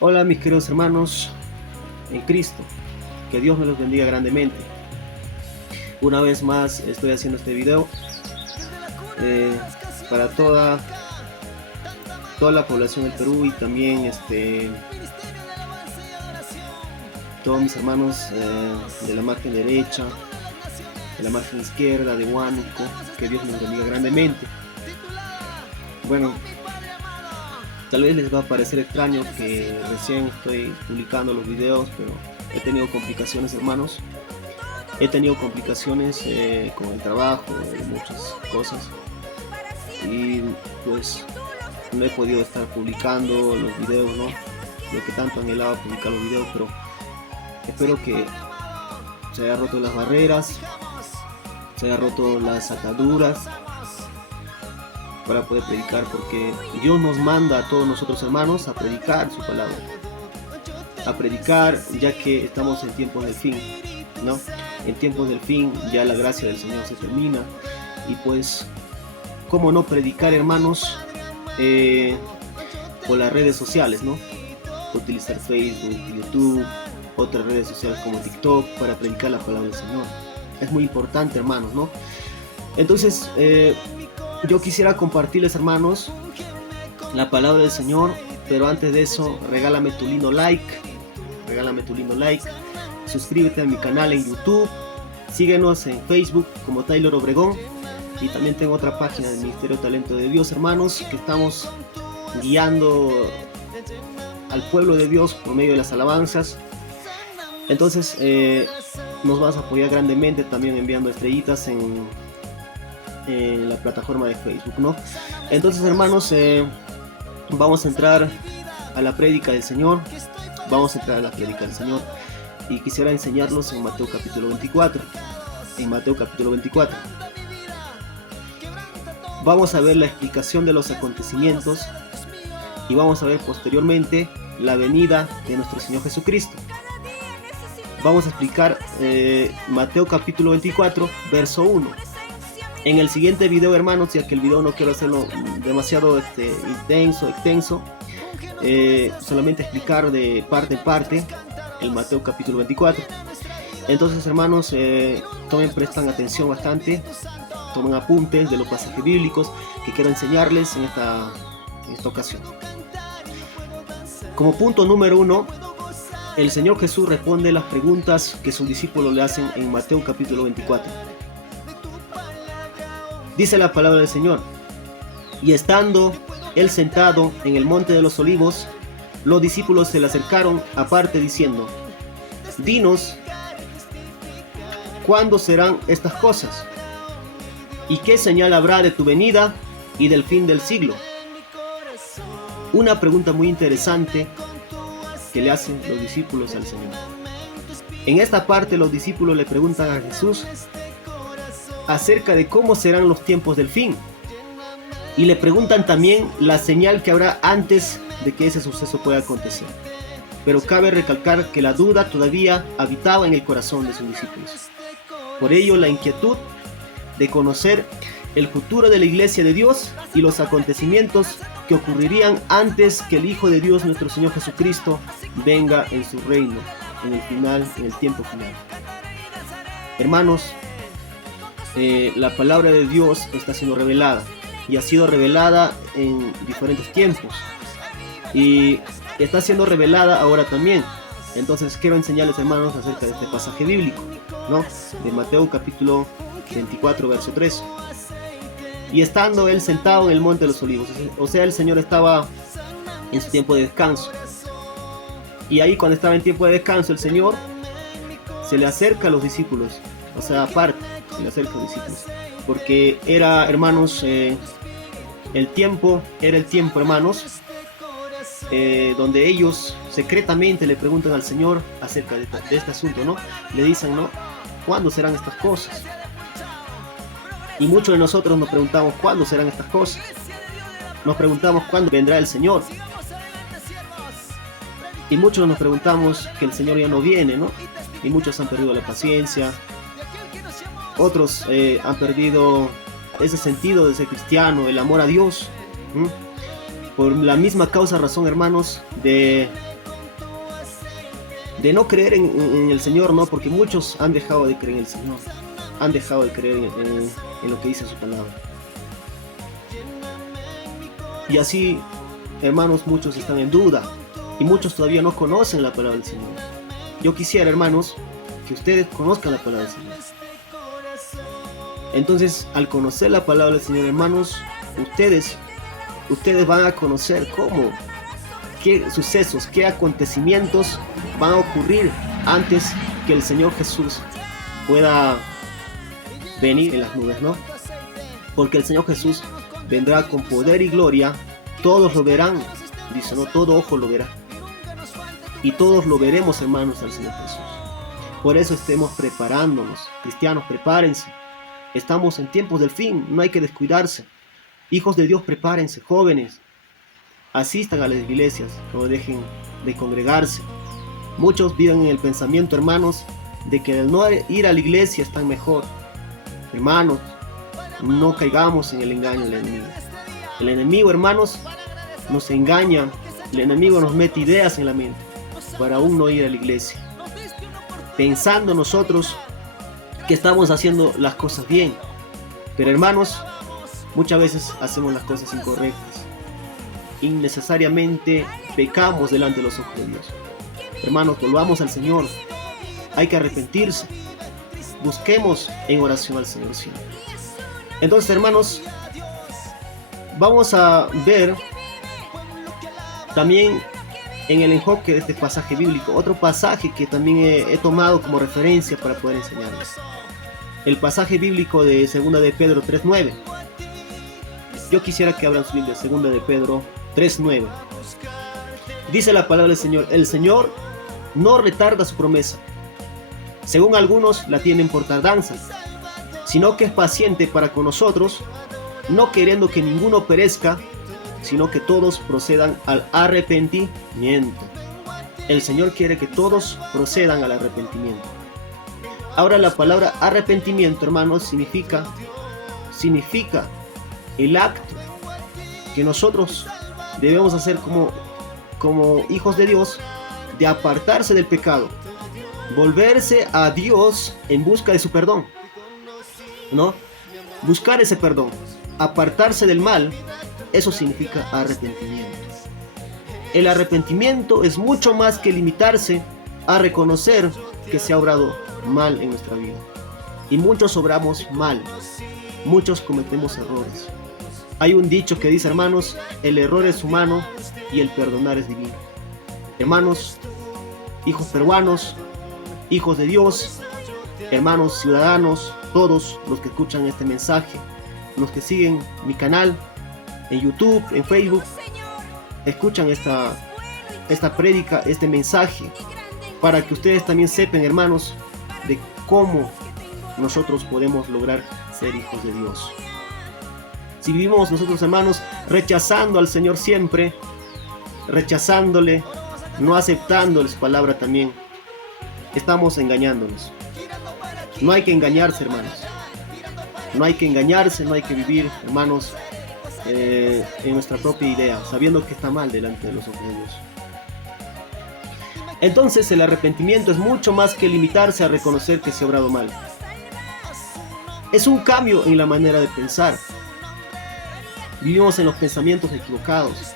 Hola mis queridos hermanos en Cristo, que Dios me los bendiga grandemente. Una vez más estoy haciendo este video para toda la población del Perú y también todos mis hermanos de la margen derecha, de la margen izquierda, de Huánuco, que Dios me los bendiga grandemente. Bueno, tal vez les va a parecer extraño que recién estoy publicando los videos, pero he tenido complicaciones, hermanos. He tenido complicaciones con el trabajo, muchas cosas. Y pues no he podido estar publicando los videos, ¿no? Lo que tanto anhelaba publicar los videos, pero espero que se haya roto las barreras, se haya roto las ataduras para poder predicar, porque Dios nos manda a todos nosotros, hermanos, a predicar su palabra, a predicar, ya que estamos en tiempos del fin, ¿no? En tiempos del fin ya la gracia del Señor se termina, y pues cómo no predicar, hermanos, por las redes sociales, ¿no? Utilizar Facebook, YouTube, otras redes sociales como TikTok para predicar la palabra del Señor. Es muy importante, hermanos, ¿no? Entonces yo quisiera compartirles, hermanos, la palabra del Señor, pero antes de eso, regálame tu lindo like, suscríbete a mi canal en YouTube, síguenos en Facebook como Taylor Obregón, y también tengo otra página del Ministerio Talento de Dios, hermanos, que estamos guiando al pueblo de Dios por medio de las alabanzas. Entonces nos vas a apoyar grandemente también enviando estrellitas en la plataforma de Facebook, ¿no? Entonces, hermanos, vamos a entrar a la prédica del Señor. Y quisiera enseñarlos en Mateo capítulo 24. Vamos a ver la explicación de los acontecimientos y vamos a ver posteriormente la venida de nuestro Señor Jesucristo. Vamos a explicar Mateo capítulo 24, verso 1. En el siguiente video, hermanos, ya que el video no quiero hacerlo demasiado extenso, solamente explicar de parte en parte el Mateo capítulo 24. Entonces, hermanos, prestan atención bastante, tomen apuntes de los pasajes bíblicos que quiero enseñarles en esta ocasión. Como punto número 1, el Señor Jesús responde las preguntas que sus discípulos le hacen en Mateo capítulo 24. Dice la palabra del Señor: y estando él sentado en el monte de los olivos, los discípulos se le acercaron aparte diciendo: dinos, ¿cuándo serán estas cosas? ¿Y qué señal habrá de tu venida y del fin del siglo? Una pregunta muy interesante que le hacen los discípulos al Señor. En esta parte los discípulos le preguntan a Jesús acerca de cómo serán los tiempos del fin, y le preguntan también la señal que habrá antes de que ese suceso pueda acontecer. Pero cabe recalcar que la duda todavía habitaba en el corazón de sus discípulos. Por ello, la inquietud de conocer el futuro de la iglesia de Dios y los acontecimientos que ocurrirían antes que el Hijo de Dios, nuestro Señor Jesucristo, venga en su reino, en el tiempo final. Hermanos, la palabra de Dios está siendo revelada, y ha sido revelada en diferentes tiempos, y está siendo revelada ahora también. Entonces quiero enseñarles, hermanos, acerca de este pasaje bíblico, ¿no? De Mateo capítulo 24, verso 3. Y estando él sentado en el monte de los olivos, o sea, el Señor estaba en su tiempo de descanso, y ahí, cuando estaba en tiempo de descanso, el Señor se le acerca a los discípulos, o sea, aparte se le acerca a los discípulos, porque era, hermanos, el tiempo, hermanos, donde ellos secretamente le preguntan al Señor acerca de este asunto, ¿no? Le dicen, ¿no?, ¿cuándo serán estas cosas? Y muchos de nosotros nos preguntamos cuándo serán estas cosas. Nos preguntamos cuándo vendrá el Señor. Y muchos nos preguntamos que el Señor ya no viene, ¿no? Y muchos han perdido la paciencia. Otros han perdido ese sentido de ser cristiano, el amor a Dios. Por la misma razón, hermanos, de de no creer en el Señor, ¿no? Porque muchos han dejado de creer en el Señor, han dejado de creer en lo que dice su palabra. Y así, hermanos, muchos están en duda y muchos todavía no conocen la palabra del Señor. Yo quisiera, hermanos, que ustedes conozcan la palabra del Señor. Entonces, al conocer la palabra del Señor, hermanos, ustedes van a conocer qué sucesos, qué acontecimientos van a ocurrir antes que el Señor Jesús pueda venir en las nubes, ¿no? Porque el Señor Jesús vendrá con poder y gloria, todos lo verán, dice, ¿no? Todo ojo lo verá. Y todos lo veremos, hermanos, al Señor Jesús. Por eso estemos preparándonos. Cristianos, prepárense. Estamos en tiempos del fin, no hay que descuidarse. Hijos de Dios, prepárense, jóvenes. Asistan a las iglesias, no dejen de congregarse. Muchos viven en el pensamiento, hermanos, de que el no ir a la iglesia está mejor. Hermanos, no caigamos en el engaño del enemigo. El enemigo, hermanos, nos engaña. El enemigo nos mete ideas en la mente para aún no ir a la iglesia, pensando nosotros que estamos haciendo las cosas bien. Pero, hermanos, muchas veces hacemos las cosas incorrectas. Innecesariamente pecamos delante de los ojos de Dios. Hermanos, volvamos al Señor. Hay que arrepentirse. Busquemos en oración al Señor siempre. Entonces, hermanos, vamos a ver también en el enfoque de este pasaje bíblico otro pasaje que también he tomado como referencia para poder enseñarles. El pasaje bíblico de 2 de Pedro 3:9. Yo quisiera que abran su Biblia, 2 de Pedro 3:9. Dice la palabra del Señor: el Señor no retarda su promesa, según algunos la tienen por tardanza, sino que es paciente para con nosotros, no queriendo que ninguno perezca, sino que todos procedan al arrepentimiento. El Señor quiere que todos procedan al arrepentimiento. Ahora, la palabra arrepentimiento, hermanos, significa el acto que nosotros debemos hacer como hijos de Dios, de apartarse del pecado, volverse a Dios en busca de su perdón, ¿no? Buscar ese perdón, apartarse del mal. Eso significa arrepentimiento. El arrepentimiento es mucho más que limitarse a reconocer que se ha obrado mal en nuestra vida. Y muchos obramos mal, muchos cometemos errores. Hay un dicho que dice, hermanos, el error es humano y el perdonar es divino. Hermanos, hijos peruanos, hijos de Dios, hermanos ciudadanos, todos los que escuchan este mensaje, los que siguen mi canal en YouTube, en Facebook, escuchan esta prédica, este mensaje, para que ustedes también sepan, hermanos, de cómo nosotros podemos lograr ser hijos de Dios. Si vivimos nosotros, hermanos, rechazando al Señor siempre, rechazándole, no aceptándole su palabra también, estamos engañándonos. No hay que engañarse, hermanos. No hay que engañarse, no hay que vivir, hermanos, en nuestra propia idea, sabiendo que está mal delante de los ojos de Dios. Entonces, el arrepentimiento es mucho más que limitarse a reconocer que se ha obrado mal. Es un cambio en la manera de pensar. Vivimos en los pensamientos equivocados.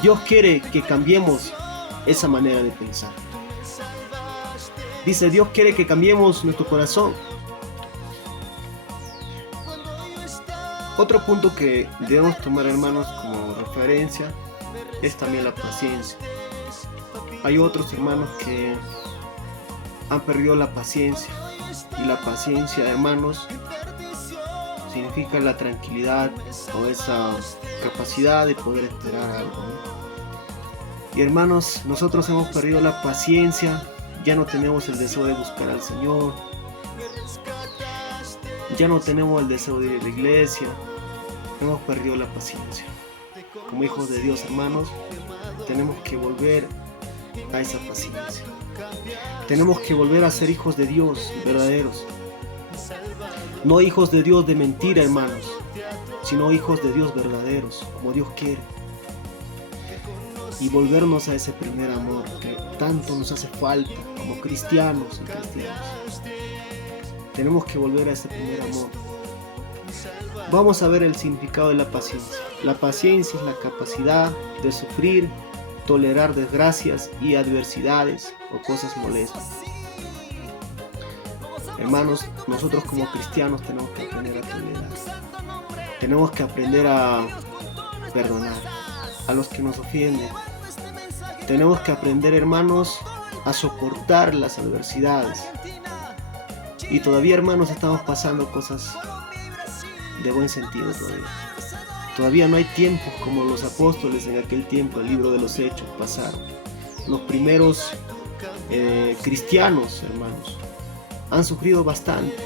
Dios quiere que cambiemos esa manera de pensar. Dice, Dios quiere que cambiemos nuestro corazón. Otro punto que debemos tomar, hermanos, como referencia es también la paciencia. Hay otros hermanos que han perdido la paciencia. Y la paciencia, hermanos, significa la tranquilidad o esa capacidad de poder esperar algo, ¿no? Y hermanos, nosotros hemos perdido la paciencia. Ya no tenemos el deseo de buscar al Señor. Ya no tenemos el deseo de ir a la iglesia. Hemos perdido la paciencia. Como hijos de Dios, hermanos, tenemos que volver a esa paciencia. Tenemos que volver a ser hijos de Dios verdaderos. No hijos de Dios de mentira, hermanos, sino hijos de Dios verdaderos, como Dios quiere. y volvernos a ese primer amor que tanto nos hace falta como cristianos y cristianos. Tenemos que volver a ese primer amor. Vamos a ver el significado de la paciencia. La paciencia es la capacidad de sufrir, tolerar desgracias y adversidades o cosas molestas. Hermanos, nosotros como cristianos tenemos que aprender a tolerar. Tenemos que aprender a perdonar a los que nos ofenden. Tenemos que aprender, hermanos, a soportar las adversidades. Y todavía, hermanos, estamos pasando cosas de buen sentido todavía. Todavía no hay tiempos como los apóstoles en aquel tiempo, el libro de los Hechos pasaron. Los primeros cristianos, hermanos, han sufrido bastante.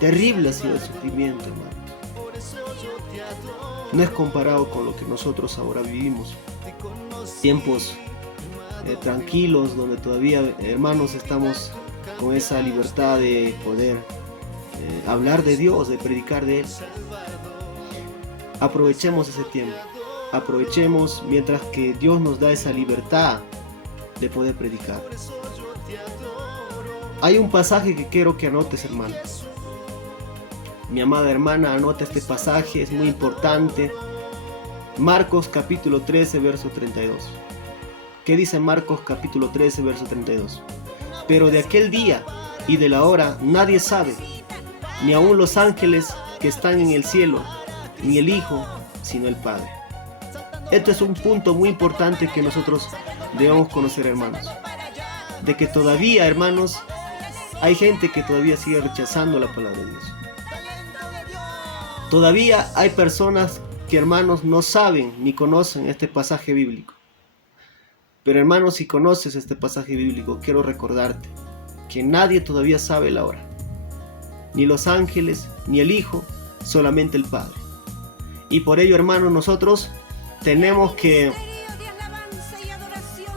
Terrible ha sido el sufrimiento, hermanos. No es comparado con lo que nosotros ahora vivimos. Tiempos tranquilos, donde todavía, hermanos, estamos con esa libertad de poder hablar de Dios, de predicar de Él. Aprovechemos ese tiempo. Aprovechemos mientras que Dios nos da esa libertad de poder predicar. Hay un pasaje que quiero que anotes, hermanos. Mi amada hermana, anota este pasaje, es muy importante. Marcos capítulo 13, verso 32. ¿Qué dice Marcos capítulo 13, verso 32? Pero de aquel día y de la hora nadie sabe, ni aun los ángeles que están en el cielo, ni el Hijo, sino el Padre. Este es un punto muy importante que nosotros debemos conocer, hermanos. De que todavía, hermanos, hay gente que todavía sigue rechazando la palabra de Dios. Todavía hay personas que, hermanos, no saben ni conocen este pasaje bíblico. Pero, hermanos, si conoces este pasaje bíblico, quiero recordarte que nadie todavía sabe la hora. Ni los ángeles, ni el Hijo, solamente el Padre. Y por ello, hermanos, nosotros tenemos que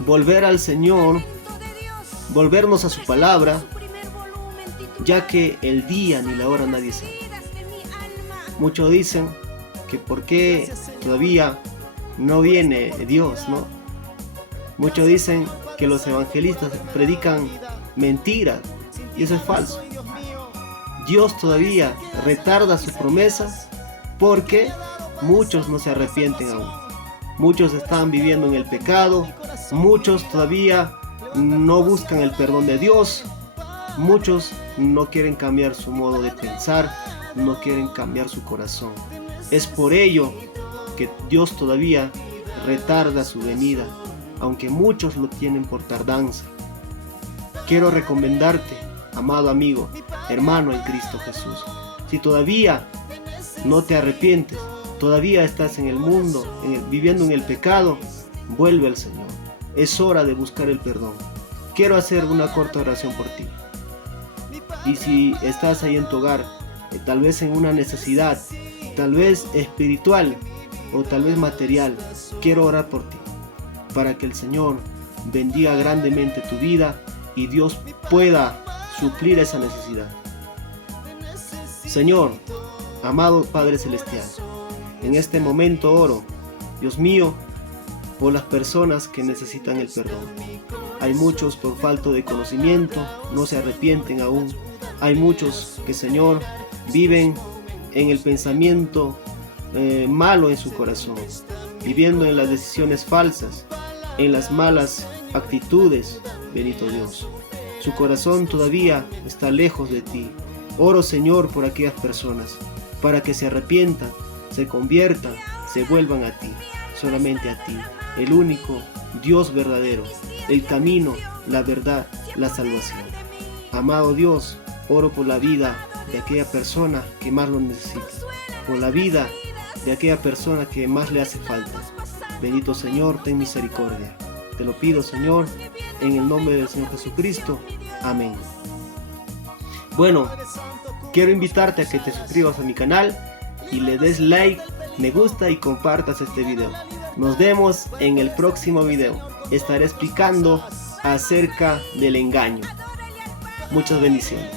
volver al Señor, volvernos a su palabra, ya que el día ni la hora nadie sabe. Muchos dicen que por qué todavía no viene Dios, ¿no? Muchos dicen que los evangelistas predican mentiras, y eso es falso. Dios todavía retarda su promesa porque muchos no se arrepienten aún. Muchos están viviendo en el pecado, muchos todavía no buscan el perdón de Dios, muchos no quieren cambiar su modo de pensar, no quieren cambiar su corazón. Es por ello que Dios todavía retarda su venida, aunque muchos lo tienen por tardanza. Quiero recomendarte, amado amigo, hermano en Cristo Jesús, si todavía no te arrepientes, todavía estás en el mundo, viviendo en el pecado, vuelve al Señor. Es hora de buscar el perdón. Quiero hacer una corta oración por ti. Y si estás ahí en tu hogar, tal vez en una necesidad, tal vez espiritual o tal vez material, quiero orar por ti, para que el Señor bendiga grandemente tu vida y Dios pueda suplir esa necesidad. Señor, amado Padre Celestial, en este momento oro, Dios mío, por las personas que necesitan el perdón. Hay muchos por falta de conocimiento, no se arrepienten aún. Hay muchos que, Señor, viven en el pensamiento malo en su corazón, viviendo en las decisiones falsas, en las malas actitudes, bendito Dios. Su corazón todavía está lejos de ti. Oro, Señor, por aquellas personas, para que se arrepientan, se conviertan, se vuelvan a ti, solamente a ti, el único Dios verdadero, el camino, la verdad, la salvación. Amado Dios, oro por la vida de aquella persona que más lo necesita, por la vida de aquella persona que más le hace falta. Bendito Señor, ten misericordia. Te lo pido, Señor, en el nombre del Señor Jesucristo. Amén. Bueno, quiero invitarte a que te suscribas a mi canal y le des like, me gusta y compartas este video. Nos vemos en el próximo video. Estaré explicando acerca del engaño. Muchas bendiciones.